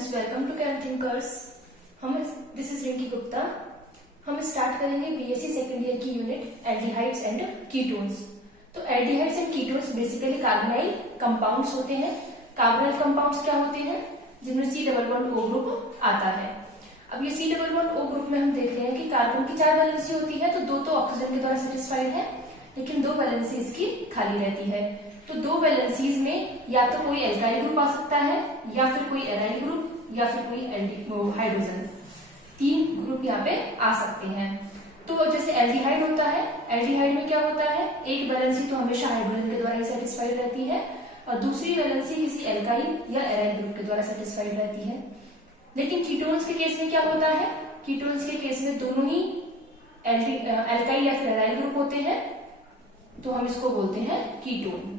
Friends, welcome to can thinkers. This is Rinki Gupta. हम start करेंगे BSc second year की unit aldehydes and ketones. तो aldehydes and ketones basically carbonyl compounds होते हैं। Carbonyl compounds क्या होते हैं? जिनमें C double bond O group आता है। अब ये C double bond O group में हम देख रहे हैं कि कार्बन की 4 वैलेंसी होती है, तो 2 तो ऑक्सीजन के द्वारा सेटिस्फाइड है, लेकिन 2 वैलेंसी इसकी खाली रहती है। तो 2 वैलेंसीज में या तो कोई एल्काइल ग्रुप आ सकता है, या फिर कोई एराइल ग्रुप, या फिर कोई हाइड्रोजन। 3 ग्रुप यहाँ पे आ सकते हैं। तो जैसे एल्डिहाइड होता है, एल्डिहाइड में क्या होता है, एक वैलेंसी तो हमेशा हाइड्रोजन के द्वारा ही सेटिस्फाइड रहती है और दूसरी वैलेंसी किसी एल्काइल या एराइल ग्रुप के द्वारा सेटिस्फाइड रहती है। लेकिन कीटोन्स के केस में क्या होता है? कीटोन्स के केस में दोनों ही एल्काइल या फिर एराइल ग्रुप होते हैं, तो हम इसको बोलते हैं कीटोन।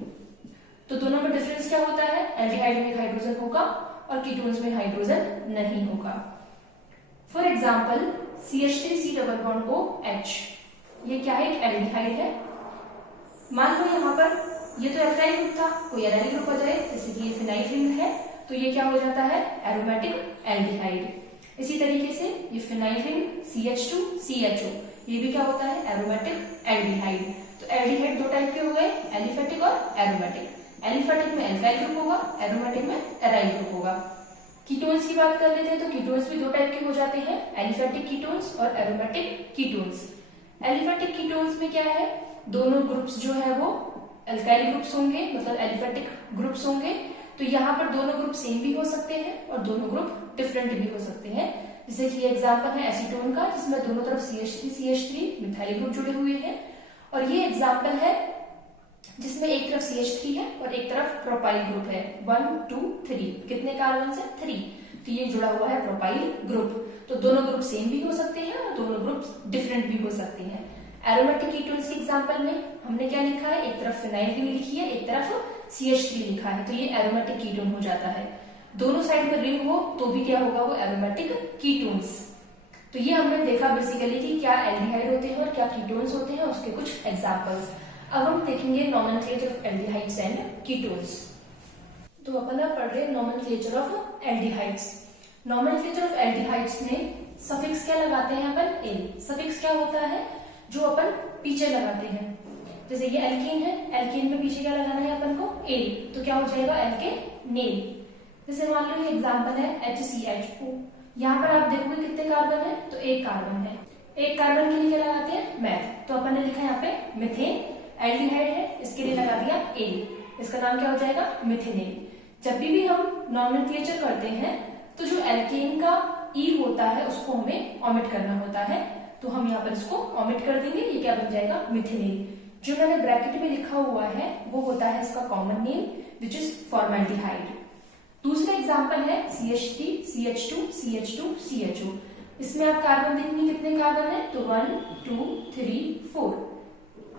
तो दोनों में डिफरेंस क्या होता है? एल्डिहाइड में हाइड्रोजन होगा और कीटोन्स में हाइड्रोजन नहीं होगा। For example CH3 double bond OH, ये क्या है? एक एल्डिहाइड है। मान लो यहाँ पर ये तो एल्काइल ग्रुप था, कोई एराइल ग्रुप हो जाए, जैसे कि ये फिनाइल रिंग है, तो ये क्या हो जाता है? Aromatic aldehyde. इसी तरीके से ये फिनाइल रिंग CH2 CHO, ये भी क्या होता है? Aromatic aldehyde. तो एल्डिहाइड 2 टाइप के हो गए, एलिफेटिक और एरोमेटिक। एलिफेटिक में एल्काइल ग्रुप होगा, एरोमेटिक में एराइल ग्रुप होगा। कीटोन्स की बात कर लेते हैं, तो कीटोन्स भी 2 टाइप के हो जाते हैं, एलिफेटिक कीटोन्स और एरोमेटिक कीटोन्स। एलिफेटिक कीटोन्स में क्या है, दोनों ग्रुप्स जो है वो एल्काइल ग्रुप्स होंगे, मतलब एलिफेटिक ग्रुप्स होंगे। तो यहाँ पर दोनों ग्रुप सेम भी हो सकते हैं और दोनों ग्रुप डिफरेंट भी हो सकते हैं। जैसे कि एग्जाम्पल है एसीटोन का, जिसमें दोनों तरफ CH3 मिथाइल ग्रुप जुड़े हुए हैं। और ये एग्जाम्पल है जिसमें एक तरफ CH3 है और एक तरफ प्रोपाइल ग्रुप है। 1 2 3, कितने कार्बन से? 3। तो ये जुड़ा हुआ है प्रोपाइल ग्रुप। तो दोनों ग्रुप सेम भी हो सकते हैं और दोनों ग्रुप डिफरेंट भी हो सकते हैं। एरोमेटिक कीटोन्स के एग्जाम्पल में हमने क्या लिखा है? एक तरफ फिनाइल रिंग लिखी है, एक तरफ CH3 लिखा है, तो ये एरोमेटिक कीटोन हो जाता है। दोनों साइड पर रिंग हो तो भी क्या होगा? वो एरोमेटिक कीटोन्स। तो ये हमने देखा बेसिकली कि क्या एल्डिहाइड होते हैं और क्या कीटोन्स होते हैं, उसके कुछ एग्जाम्पल्स। अब हम देखेंगे nomenclature of aldehydes and ketones. तो अपन अब पढ़ रहे हैं nomenclature of aldehydes. Nomenclature of aldehydes में सफिक्स क्या लगाते हैं अपन? एल। सफिक्स क्या होता है? जो अपन पीछे लगाते हैं। जैसे ये एल्कीन है, एल्कीन में पीछे क्या लगाना है अपन को? एल। तो क्या हो जाएगा? एल्केनेल। जैसे मान लो ये एग्जाम्पल है HCHO। यहाँ पर आप देखोगे कितने कार्बन है? तो 1 कार्बन है। 1 कार्बन के लिए क्या लगाते हैं? मैथ। तो अपन ने लिखा यहाँ पे मिथेन। एल्डिहाइड है, इसके लिए लगा दिया एल। इसका नाम क्या हो जाएगा? मिथेनेल। जब भी हम नॉमेनक्लेचर करते हैं तो जो एल्केन का ई होता है उसको हमें ओमिट करना होता है, तो हम यहाँ पर इसको ओमिट कर देंगे। ये क्या बन जाएगा? मिथेनेल। जो मैंने ब्रैकेट में लिखा हुआ है वो होता है इसका common name, which is formaldehyde. दूसरा एग्जाम्पल है CH3 CH2 CH2 CHO। इसमें आप कार्बन देखेंगे कितने कार्बन है? तो 1 2 3 4,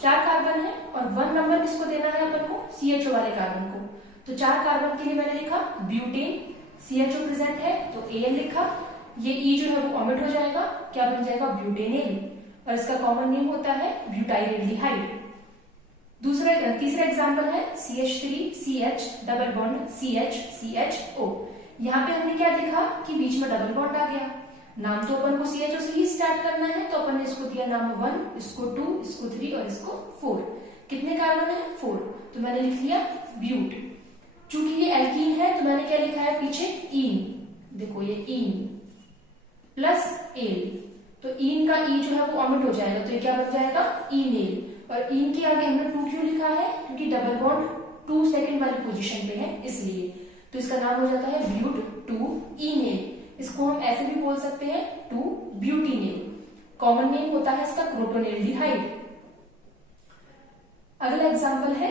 4 कार्बन है। और 1 नंबर किसको देना है अपन को? CHO वाले कार्बन को। तो 4 कार्बन के लिए मैंने लिखा ब्यूटेन। CHO प्रेजेंट है तो Al लिखा। ये E जो है वो ओमिट हो जाएगा, क्या बन जाएगा? ब्यूटेनेल। और इसका कॉमन नेम होता है ब्यूटाइलडिहाइड। तीसरा एग्जांपल है CH3 CH double bond CH CHO। यहाँ पे हमने क्या देखा कि बीच में डबल बॉन्ड आ गया। नाम तो अपन को CHO से ही स्टार्ट करना है, तो अपन ने इसको दिया नाम 1, इसको 2, इसको 3 और इसको 4। कितने कार्बन है? 4। तो मैंने लिख लिया ब्यूट। चूंकि ये एल्कीन है तो मैंने क्या लिखा है पीछे? ईन। देखो ये ईन प्लस एल। तो ईन का ई जो है वो ओमिट हो जाएगा, तो ये क्या बन जाएगा? ईनेल। और ईन के आगे हमने 2 क्यों लिखा है? क्योंकि डबल बॉन्ड 2 सेकंड वाली पोजीशन पे है, इसलिए। तो इसका नाम हो जाता है ब्यूट 2 ईनेल। इसको हम ऐसे भी बोल सकते हैं 2 ब्यूटीनेल। कॉमन नेम होता है इसका क्रोटोनेल्डिहाइड। अगला एग्जांपल है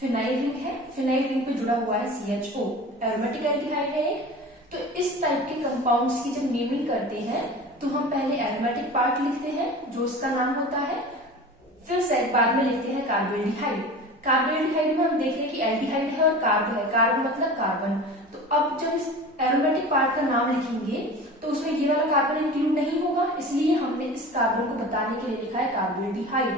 फिनाइल रिंग है। फिनाइल रिंग पे जुड़ा हुआ है CHO, एरोमेटिक एल्डिहाइड है एक। तो इस टाइप के कंपाउंड्स की जब नेमिंग करते हैं तो हम पहले एरोमेटिक पार्ट लिखते हैं जो उसका नाम होता है, फिर बाद में लिखते हैं कार्बोल्डिहाइड। कार्बोल्डिहाइड में हम देख रहे हैं कि एल्डिहाइड है और कार्ब है, कार्ब मतलब कार्बन। तो अब जब इस एरोमेटिक पार्ट का नाम लिखेंगे तो उसमें ये वाला कार्बन इंक्लूड नहीं होगा, इसलिए हमने इस कार्बन को बताने के लिए लिखा है कार्बोल्डिहाइड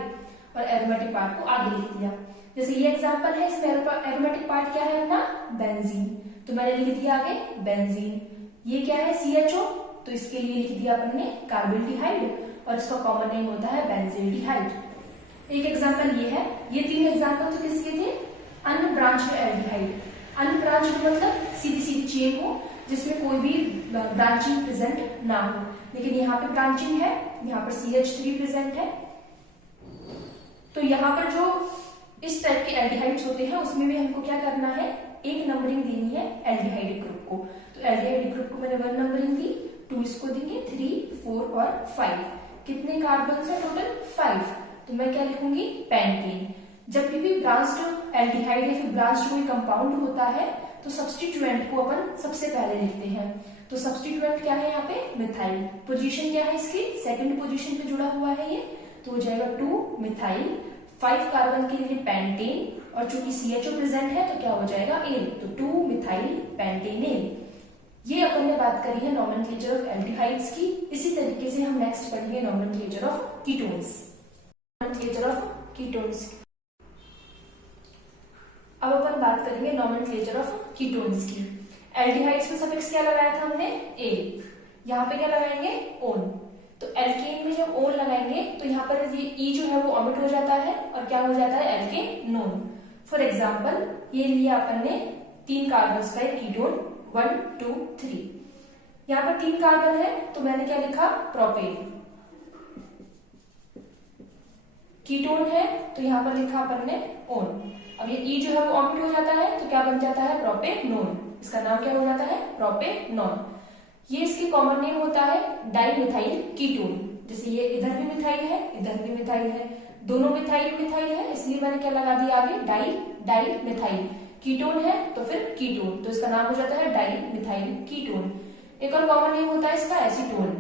और एरोमेटिक पार्ट को आगे लिख दिया। जैसे ये एग्जांपल है, इसमें एरोमेटिक पार्ट क्या है अपना? बेंजीन। तो मैंने लिख दिया आगे बेंजीन। ये क्या है CHO, तो इसके लिए लिख दिया अपन ने कार्बोल्डिहाइड, और इसका कॉमन नेम होता है बेंजील्डिहाइड। एक एग्जांपल ये है, ये 3 एग्जांपल तो किसके थे, अनब्रांच्ड एल्डिहाइड। अनब्रांच्ड मतलब सीधी सीधी चेन हो जिसमें कोई भी ब्रांचिंग प्रेजेंट ना हो, लेकिन यहाँ पे ब्रांचिंग है, यहाँ पर CH3 प्रेजेंट है। तो यहाँ पर जो इस टाइप के एल्डिहाइड्स होते हैं उसमें भी हमको क्या करना है, एक नंबरिंग देनी है एल्डिहाइड ग्रुप को। तो एल्डिहाइड ग्रुप को मैंने 1 नंबरिंग दी, 2 इसको देंगे, 3, 4 और 5। कितने कार्बन है टोटल, 5। तो मैं क्या लिखूंगी, पेंटेन। जब भी ब्रांच्ड एल्डिहाइड या फिर ब्रांच्ड कोई कंपाउंड होता है तो सब्स्टिट्यूएंट को अपन सबसे पहले लिखते हैं। तो सब्स्टिट्यूएंट क्या है यहाँ पे, मिथाइल। पोजीशन क्या है इसकी, सेकंड पोजीशन पे जुड़ा हुआ है ये, तो हो जाएगा 2 मिथाइल। 5 कार्बन के लिए पेंटेन, और चूंकि CHO प्रेजेंट है तो क्या हो जाएगा, एल, तो 2 मिथाइल पेंटेनेल। ये अपन ने बात करी है नॉमेनक्लेचर ऑफ एल्डिहाइड्स की। इसी तरीके से हम नेक्स्ट पढ़ेंगे nomenclature of ketones. Nomenclature of ketones. अब अपन बात करेंगे नॉमेनक्लेचर ऑफ कीटोन्स की। एल्डिहाइड्स में सफिक्स क्या लगाया था हमने, ए। यहाँ पे क्या लगाएंगे, ओन। तो एल्केन में जब ओन लगाएंगे तो यहाँ पर ये ई जो है वो ओमिट हो जाता है और क्या हो जाता है, एल्केनोन। फॉर एग्जाम्पल ये लिया अपन ने 3 कार्बन का एक कीटोन, 1, 2, 3। यहाँ पर 3 कार्बन है तो मैंने क्या लिखा, प्रोपेन। कीटोन है तो यहाँ पर लिखा अपन ने ओन। अब ये ई जो है वो ओमिट हो जाता है तो क्या बन जाता है, प्रोपेनोन। इसका नाम क्या हो जाता है, प्रोपेनॉन। ये इसकी कॉमन नेम होता है डाइमिथाइल कीटोन। जैसे ये इधर भी मिथाइल है, इधर भी मिथाइल है, दोनों मिथाइल मिथाइल है, इसलिए मैंने क्या लगा दिया आगे, डाइमिथाइल। कीटोन है तो फिर कीटोन, तो इसका नाम हो जाता है डाइमिथाइल कीटोन। एक और कॉमन नेम होता है इसका एसीटोन।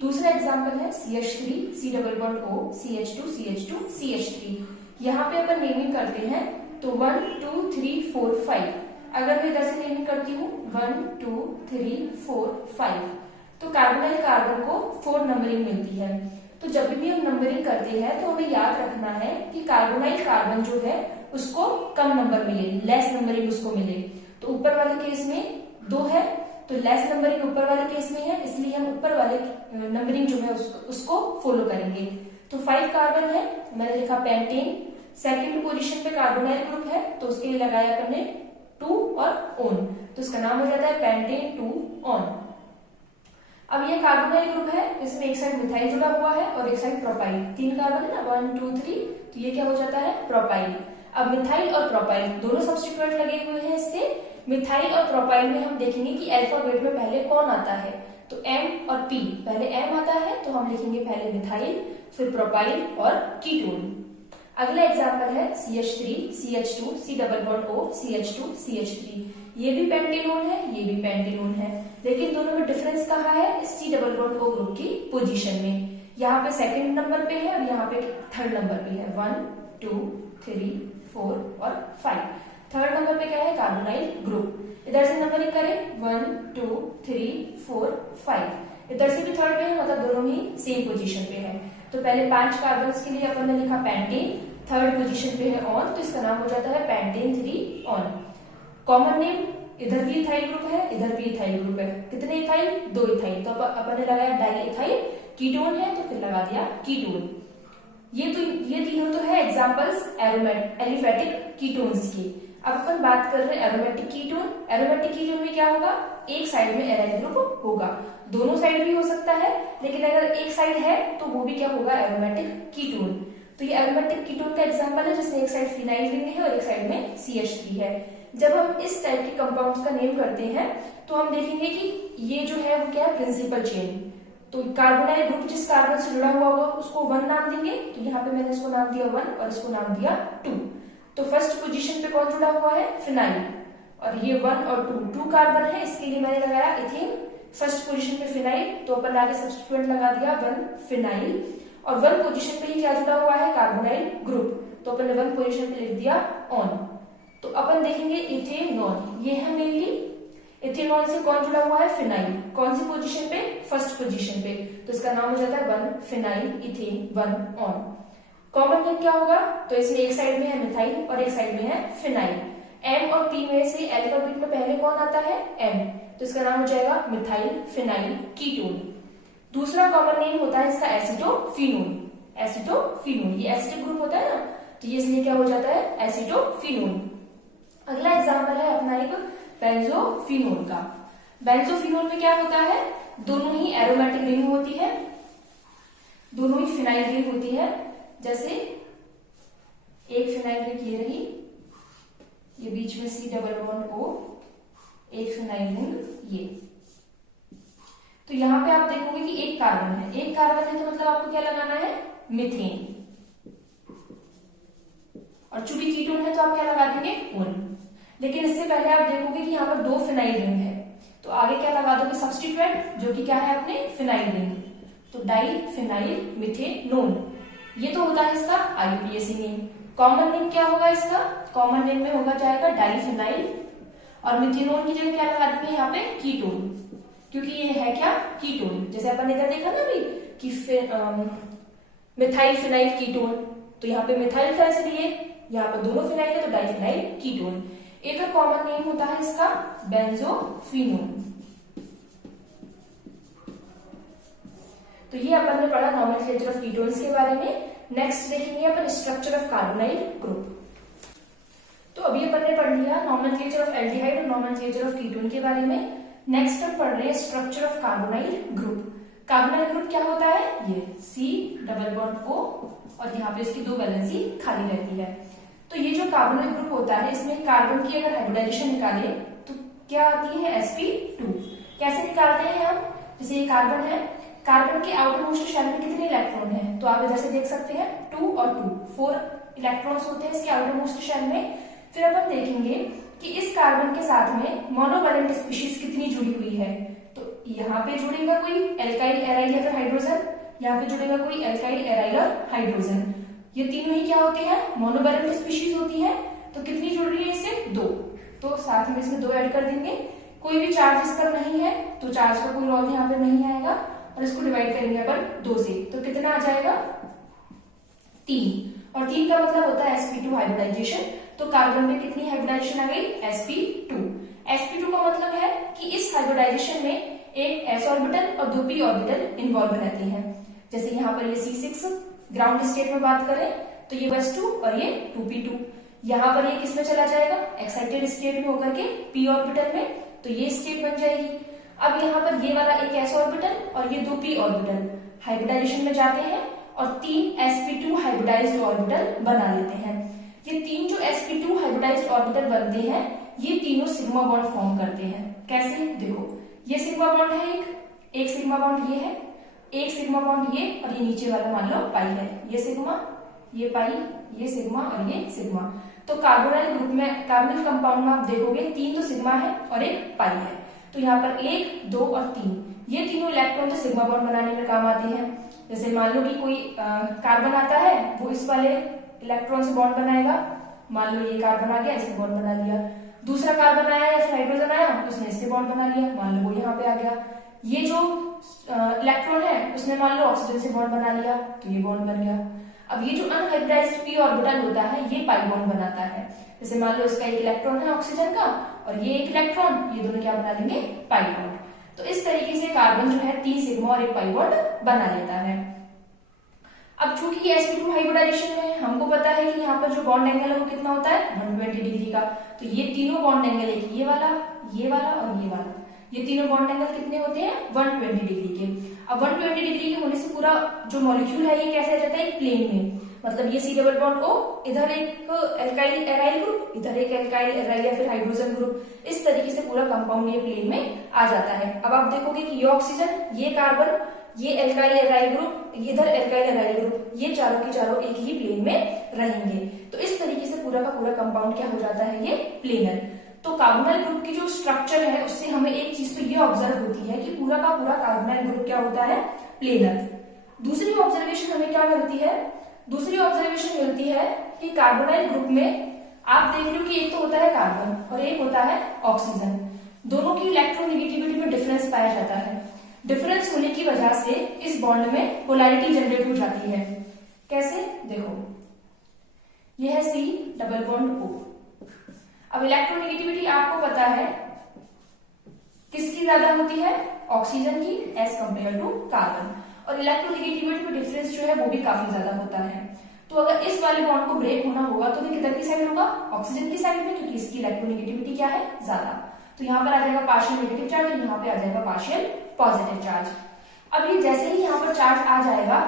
दूसरा एग्जाम्पल है CH3, C double bond O, CH2, CH2, CH3। यहाँ पे अपन नेमिंग करते हैं तो 1, 2, 3, 4, 5। अगर मैं इधर से नेमिंग करती हूँ 1, 2, 3, 4, 5, तो कार्बोनाइल कार्बन को 4 नंबरिंग मिलती है। तो जब भी हम नंबरिंग करते हैं तो हमें याद रखना है कि कार्बोनाइल कार्बन जो है उसको कम नंबर मिले, लेस नंबरिंग उसको मिले। तो ऊपर वाले केस में 2 है तो लेस नंबरिंग ऊपर वाले केस में है, इसलिए हम ऊपर वाले नंबरिंग जो है उसको फॉलो करेंगे। तो 5 कार्बन है, मैंने लिखा पेंटेन। सेकंड पोजीशन पे कार्बोनाइल ग्रुप है तो उसके लिए लगाया अपन ने 2 और ओन, तो इसका नाम हो जाता है पेंटेन 2 ऑन। अब ये कार्बोनाइल ग्रुप है, इसमें एक साइड मिथाइल जुड़ा हुआ है और एक साइड प्रोपाइल। 3 कार्बन है ना, 1, 2, 3, तो ये क्या हो जाता है, प्रोपाइल। अब मिथाइल और प्रोपाइल दोनों सब्स्टिट्यूएंट लगे हुए हैं इससे। मिथाइल और प्रोपाइल में हम देखेंगे कि अल्फाबेट में पहले कौन आता है, तो M और P। पहले M आता है तो हम लिखेंगे पहले मिथाइल, फिर प्रोपाइल और कीटोन। अगला एग्जाम्पल है CH3, CH2, C double bond O, CH2, CH3। ये भी पेंटेनोन है, ये भी पेंटेनोन है, लेकिन दोनों में डिफरेंस कहाँ है, इस C double bond O group की पोजीशन में। यहाँ पे सेकंड नंबर पे है और यहाँ पे थर्ड नंबर पे है। 1, 2, 3, 4 और 5। थर्ड नंबर पे क्या है, कार्बोनाइल ग्रुप। इधर से नंबरिंग करें 1, 2, 3, 4, 5। इधर से भी थर्ड पे है, मतलब दोनों ही सेम पोजीशन पे है। तो पहले 5 कार्बन के लिए अपन ने लिखा पेंटेन, थर्ड पोजीशन पे है ऑन, तो इसका नाम हो जाता है पेंटेन 3 ऑन। कॉमन नेम, इधर भी इथाइल ग्रुप है, इधर भी इथाइल ग्रुप है। कितने इथाइल, 2 इथाइल, तो अपन ने लगाया डाई इथाइल। कीटोन है तो फिर लगा दिया कीटोन। ये तीनों तो है एग्जांपल्स एलिफेटिक कीटोन्स की। अब अपन बात कर रहे हैं एरोमेटिक कीटोन। एरोमेटिक कीटोन में क्या होगा, एक साइड में एराइल ग्रुप होगा। दोनों साइड भी हो सकता है, लेकिन अगर एक साइड है तो वो भी क्या होगा, एरोमेटिक कीटोन। तो ये एरोमेटिक कीटोन का एग्जांपल है जिसमें एक साइड फिनाइल रिंग है और एक साइड में CH3 है। जब हम इस टाइप के कंपाउंड्स का नेम करते हैं तो हम देखेंगे कि ये जो है वो क्या है, प्रिंसिपल चेन। तो कार्बोनाइल ग्रुप जिस कार्बन से जुड़ा हुआ होगा उसको 1 नाम देंगे, तो यहाँ पे मैंने इसको नाम दिया 1 और इसको नाम दिया 2। तो फर्स्ट पोजीशन पे कौन जुड़ा हुआ है, फिनाइल, और ये 1 और 2 कार्बन है, इसके लिए मैंने लगाया इथेन। फर्स्ट पोजीशन पे फिनाइल, तो अपन आगे सब्स्टिट्यूएंट लगा दिया 1 फिनाइल, और 1 पोजीशन पे ही क्या जुड़ा हुआ है, कार्बोनाइल ग्रुप, तो अपन ने 1 पोजीशन पे लिख दिया ऑन। तो अपन देखेंगे इथेनॉल, ये है मेनली। इथेनॉल से कौन जुड़ा हुआ है, फिनाइल, कौन सी पोजीशन पे, फर्स्ट पोजीशन पे, तो इसका नाम हो जाता है 1 phenyl ethane 1 on. Common name क्या होगा, तो इसमें एक साइड में है मिथाइल और एक साइड में है फिनाइल। M और P में से अल्फाबेट में पहले कौन आता है, M, तो तो इसका नाम हो जाएगा मिथाइल फिनाइल कीटोन। दूसरा कॉमन नेम होता है इसका एसिटोफिनोन। एसिटोफिनोन ये एसिडिक ग्रुप होता है ना, तो ये इसलिए क्या हो जाता है एसिटोफिनोन। अगला एग्जांपल है अपना एक बेंजोफिनोन का। बेंजोफिनोन में क्या होता है, दोनों ही एरोमेटिक रिंग होती है, दोनों ही फिनाइल रिंग होती है। जैसे एक फिनाइल रिंग ये रही, ये बीच में C डबल बॉन्ड O, एक फिनाइल रिंग ये। तो यहां पे आप देखोगे कि एक कार्बन है, एक कार्बन है तो मतलब आपको क्या लगाना है मीथेन, और चूंकि कीटोन है तो आप क्या लगा देंगे ओन। लेकिन इससे पहले आप देखोगे कि यहाँ पर दो फिनाइल रिंग है, तो आगे क्या लगा दोगे सब्स्टिट्यूएंट, जो कि क्या है अपने फिनाइल रिंग, तो डाई फिनाइल मिथेनोन। ये तो होता है इसका IUPAC नेम। कॉमन नेम क्या होगा इसका, कॉमन नेम में होगा जाएगा डाई फिनाइल, और मिथेनोन की जगह क्या लगा देंगे यहाँ पे कीटोन, क्योंकि ये है क्या कीटोन। जैसे अपन इधर देखा ना अभी कि मिथाइल फिनाइल कीटोन, तो यहाँ पे मिथाइल था इसलिए यहाँ पर दोनों फिनाइल है तो डाइफिनाइल कीटोन। एक और कॉमन नेम होता है इसका बेंजोफिनोन। तो ये अपन ने पढ़ा नॉमेनक्लेचर ऑफ कीटोन्स के बारे में। नेक्स्ट देखेंगे अपन स्ट्रक्चर ऑफ कार्बोनाइल ग्रुप। तो अभी अपन ने पढ़ लिया नॉमेनक्लेचर ऑफ एल्डिहाइड और नॉमेनक्लेचर ऑफ कीटोन के बारे में। नेक्स्ट हम पढ़ रहे हैं structure of carbonyl group. Carbonyl group क्या होता है, ये C डबल बॉन्ड O और यहाँ पे इसकी दो वैलेंसी खाली रहती है। तो ये जो कार्बोनाइल ग्रुप होता है, इसमें कार्बन की अगर हाइब्रिडाइजेशन निकाले तो क्या आती है sp2। कैसे निकालते हैं हम, जैसे ये कार्बन है, कार्बन के आउटर मोस्ट शेल में कितने इलेक्ट्रॉन है, तो आप इधर से देख सकते हैं 2 और 2, 4 इलेक्ट्रॉन्स होते हैं इसके आउटर मोस्ट शेल में। फिर अपन देखेंगे कि इस कार्बन के साथ में मोनोवैलेंट स्पीशीज कितनी जुड़ी हुई है। तो यहाँ पे जुड़ेगा कोई एल्काइल एराइल या फिर हाइड्रोजन, यहाँ पे जुड़ेगा कोई एल्काइल एराइल और हाइड्रोजन। ये तीनों ही क्या होते हैं मोनोवैलेंट स्पीशीज होती है। तो कितनी जुड़ रही है इससे 2, तो साथ में इसमें 2 ऐड कर देंगे। कोई भी चार्ज इस पर नहीं है तो चार्ज का कोई रोल यहाँ पे नहीं आएगा, और इसको डिवाइड करेंगे अपन 2 से, तो कितना आ जाएगा 3, और 3 का मतलब होता है sp2 हाइब्रिडाइजेशन। तो कार्बन में कितनी हाइब्रिडाइजेशन आ गई sp2। sp2 का मतलब है कि इस हाइब्रिडाइजेशन में एक s ऑर्बिटल और 2p ऑर्बिटल इन्वॉल्व रहते हैं। जैसे यहाँ पर ये C6 ग्राउंड स्टेट में बात करें तो ये s2 और ये 2p2। यहाँ पर ये किसमें चला जाएगा एक्साइटेड स्टेट में होकर के p ऑर्बिटल में, तो ये स्टेट बन जाएगी। अब यहाँ पर ये वाला एक s ऑर्बिटल और ये 2p ऑर्बिटल हाइब्रिडाइजेशन में जाते हैं और 3 sp2 हाइब्रिडाइज्ड ऑर्बिटल बना लेते हैं। ये 3 जो sp2 हाइब्रिडाइज्ड ऑर्बिटल बनते हैं, ये तीनों सिग्मा बॉन्ड फॉर्म करते हैं। कैसे, देखो ये सिग्मा बॉन्ड है, एक सिग्मा बॉन्ड ये है, एक सिग्मा बॉन्ड ये, और ये नीचे वाला मान लो पाई है, ये सिग्मा, ये पाई, ये सिग्मा और ये सिग्मा। तो कार्बोनाइल ग्रुप में, कार्बोनिल कंपाउंड में आप देखोगे 3 तो सिग्मा है और एक पाई है। तो यहाँ पर 1, 2 और 3 ये तीनों इलेक्ट्रॉन तो सिग्मा बॉन्ड बनाने में काम आते हैं। जैसे मान लो कि कोई कार्बन आता है, वो इस वाले इलेक्ट्रॉन से बॉन्ड बनाएगा, मान लो ये कार्बन आ गया, इसने बॉन्ड बना लिया। दूसरा कार्बन आया या फिर हाइड्रोजन आया, उसने इससे बॉन्ड बना लिया, मान लो वो यहाँ पे आ गया। ये जो इलेक्ट्रॉन है उसने मान लो ऑक्सीजन से बॉन्ड बना लिया, तो ये बॉन्ड बन गया। अब ये जो अनहाइब्रिडाइज्ड p ऑर्बिटल होता है, ये पाई बॉन्ड बनाता है। जैसे मान लो इसका एक इलेक्ट्रॉन है ऑक्सीजन का और ये एक इलेक्ट्रॉन, ये दोनों क्या बना देंगे पाई बॉन्ड। तो इस तरीके से कार्बन जो है 3 सिग्मा और एक पाई बॉन्ड बना लेता है। अब चूंकि ये sp2 हाइब्रिडाइजेशन में है, हमको पता है कि यहाँ पर जो बॉन्ड एंगल है वो कितना होता है 120 डिग्री का। तो ये तीनों बॉन्ड एंगल है, ये वाला और ये वाला, ये तीनों बॉन्ड एंगल कितने होते हैं 120 डिग्री के। अब 120 डिग्री के होने से पूरा जो मॉलिक्यूल है ये कैसे आ जाता है प्लेन में, मतलब ये C डबल बॉन्ड O, इधर एक एल्काइल एराइल ग्रुप, इधर एक एल्काइल एराइल या फिर हाइड्रोजन ग्रुप, इस तरीके से पूरा कंपाउंड ये प्लेन में आ जाता है। अब आप देखोगे कि ये ऑक्सीजन, ये कार्बन, ये एल्काइल एराइल ग्रुप, इधर एल्काइल एराइल ग्रुप, ये चारों के चारों एक ही प्लेन में रहेंगे। तो इस तरीके से पूरा का पूरा कंपाउंड क्या हो जाता है ये प्लेनर। तो कार्बोनाइल ग्रुप की जो स्ट्रक्चर है उससे हमें एक चीज तो ये ऑब्जर्व होती है कि पूरा का पूरा कार्बोनाइल ग्रुप क्या होता है प्लेनर। दूसरी ऑब्जर्वेशन हमें क्या मिलती है, दूसरी ऑब्जर्वेशन मिलती है कि कार्बोनाइल ग्रुप में आप देख रहे हो कि एक तो होता है कार्बन और एक होता है ऑक्सीजन, दोनों की इलेक्ट्रोनेगेटिविटी में डिफरेंस पाया जाता है। डिफरेंस होने की वजह से इस बॉन्ड में पोलैरिटी जनरेट हो जाती है। कैसे, देखो ये है C डबल बॉन्ड O। अब इलेक्ट्रोनेगेटिविटी आपको पता है किसकी ज्यादा होती है? ऑक्सीजन की एज कंपेयर टू कार्बन। और इलेक्ट्रोनेगेटिविटी में डिफरेंस जो है वो भी काफी ज्यादा होता है। तो अगर इस वाले बॉन्ड को ब्रेक होना होगा तो ये किधर की साइड होगा? ऑक्सीजन की साइड में, क्योंकि इसकी इलेक्ट्रोनेगेटिविटी क्या है? ज्यादा। तो यहाँ पर आ जाएगा पार्शियल नेगेटिव चार्ज और यहाँ पे आ जाएगा पार्शियल पॉजिटिव चार्ज। अब ये जैसे ही यहाँ पर चार्ज आ जाएगा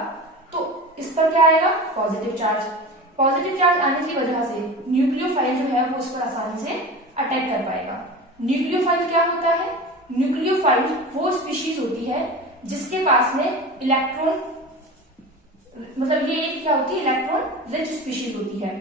तो इस पर क्या आएगा? Positive charge. पॉजिटिव चार्ज आने की वजह से न्यूक्लियोफाइल जो है वो उस पर आसानी से अटैक कर पाएगा। न्यूक्लियोफाइल क्या होता है? न्यूक्लियोफाइल वो स्पीशीज होती है जिसके पास में इलेक्ट्रॉन, मतलब ये एक क्या होती है? इलेक्ट्रॉन रिच स्पीशीज होती है।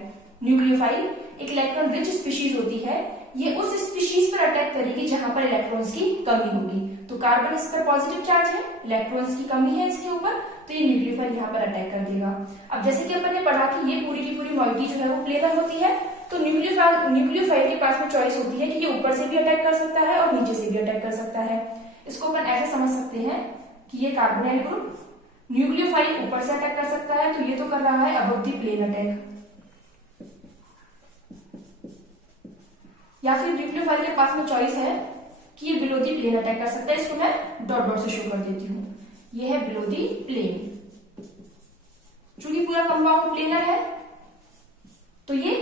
न्यूक्लियोफाइल एक इलेक्ट्रॉन रिच स्पीशीज होती है। ये उस स्पीशीज पर अटैक करेगी जहां पर इलेक्ट्रॉन्स की कमी होगी। तो कार्बन इस पर पॉजिटिव चार्ज है, इलेक्ट्रॉन्स की कमी है इसके ऊपर, तो ये न्यूक्लियोफाइल यहाँ पर अटैक कर देगा। अब जैसे कि अपन ने पढ़ा कि ये पूरी की पूरी मॉइटी जो है वो प्लेनर होती है, तो न्यूक्लियोफाइल के पास में चॉइस होती है कि ये ऊपर से भी अटैक कर सकता है और नीचे से भी अटैक कर सकता है। इसको अपन ऐसे समझ सकते हैं कि ये कार्बोनाइल ग्रुप न्यूक्लियोफाइल ऊपर से अटैक कर सकता है, तो ये तो कर रहा है अबव द प्लेन अटैक। या फिर न्यूक्लियोफाइल के पास में चॉइस है कि ये बिलो दी प्लेन अटैक कर सकता है। इसको मैं डॉट डॉट से शो कर देती हूँ। ये है बिलो दी प्लेन। चूंकि पूरा कंपाउंड प्लेनर है तो ये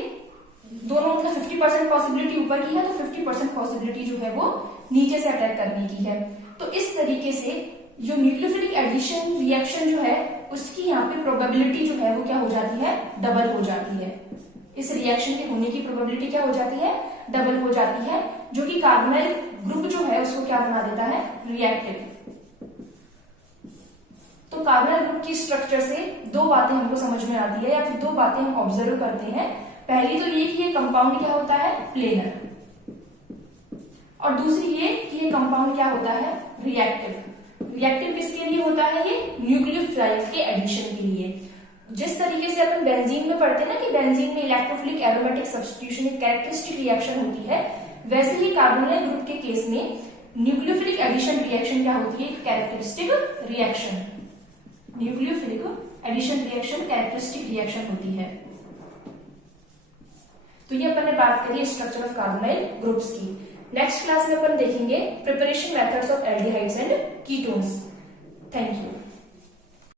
दोनों मतलब 50% पॉसिबिलिटी ऊपर की है, तो 50% पॉसिबिलिटी जो है वो नीचे से अटैक करने की है। तो इस तरीके से जो न्यूक्लियोफिलिक एडिशन रिएक्शन जो है उसकी यहाँ पे प्रोबेबिलिटी जो है वो क्या हो जाती है? डबल हो जाती है। इस रिएक्शन के होने की प्रोबेबिलिटी क्या हो जाती है? डबल हो जाती है, जो कि कार्बोनाइल ग्रुप जो है उसको क्या बना देता है? रिएक्टिव। तो कार्बोनाइल ग्रुप की स्ट्रक्चर से दो बातें हमको समझ में आती है, या फिर दो बातें हम ऑब्जर्व करते हैं। पहली तो ये कि ये कंपाउंड क्या होता है? प्लेनर। और दूसरी ये कि ये कंपाउंड क्या होता है? रिएक्टिव। रिएक्टिव किसके लिए होता है? ये न्यूक्लियोफाइल के एडिशन के लिए। जिस तरीके से अपन बेंजीन में पढ़ते हैं ना कि बेंजीन में इलेक्ट्रोफिलिक एरोमेटिक सब्स्टिट्यूशन एक कैरेक्टरिस्टिक रिएक्शन होती है, वैसे ही कार्बोनाइल ग्रुप के केस में न्यूक्लियोफिलिक एडिशन रिएक्शन क्या होती है? एक characteristic reaction. Nucleophilic addition reaction characteristic reaction होती है। तो ये अपन ने बात करी स्ट्रक्चर ऑफ कार्बोनाइल ग्रुप्स की। नेक्स्ट क्लास में अपन देखेंगे preparation methods of aldehydes and ketones. Thank you.